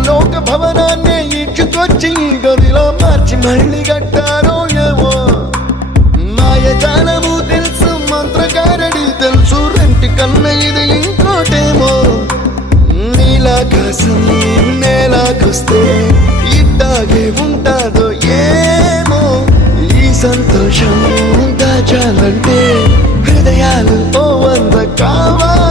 పరలోక భవనాన్ని ఈడ్చుకొచ్చి గదిలో మార్చి మళ్ళీ కట్టారో ఏమో మాయజాలము తెలుసు మంత్రగారడి తెలుసు రెంటి కన్న ఇది ఇంకోటేమో నీలాకాశం నేలాకొస్తే ఇట్టాగే ఉంటాదో ఏమో ఈ సంతోషం దాచాలంటే హృదయాలు ఓ వంద కావాలి